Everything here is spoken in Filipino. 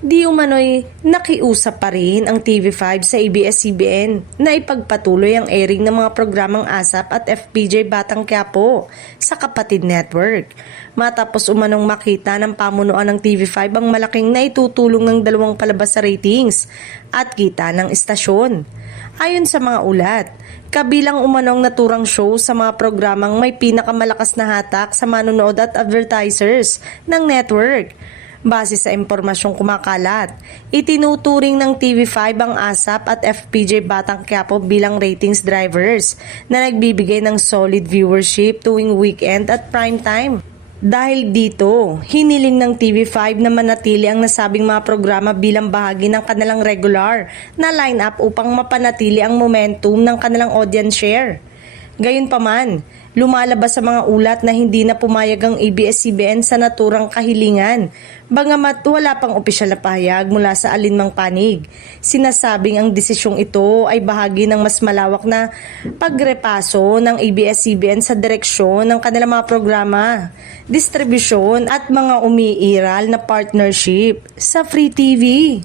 Di umano'y nakiusap pa rin ang TV5 sa ABS-CBN na ipagpatuloy ang airing ng mga programang ASAP at FPJ Batang Quiapo sa Kapatid Network. Matapos umanong makita ng pamunuan ng TV5 ang malaking naitutulong ng dalawang palabas sa ratings at kita ng istasyon. Ayon sa mga ulat, kabilang umanong naturang show sa mga programang may pinakamalakas na hatak sa manonood at advertisers ng network. Base sa impormasyong kumakalat, itinuturing ng TV5 ang ASAP at FPJ Batang Quiapo bilang ratings drivers na nagbibigay ng solid viewership tuwing weekend at prime time. Dahil dito, hiniling ng TV5 na manatili ang nasabing mga programa bilang bahagi ng kanilang regular na lineup upang mapanatili ang momentum ng kanilang audience share. Gayunpaman, lumalabas sa mga ulat na hindi na pumayag ang ABS-CBN sa naturang kahilingan, bagamat wala pang opisyal na pahayag mula sa alinmang panig. Sinasabing ang desisyong ito ay bahagi ng mas malawak na pagrepaso ng ABS-CBN sa direksyon ng kanilang mga programa, distribusyon at mga umiiral na partnership sa Free TV.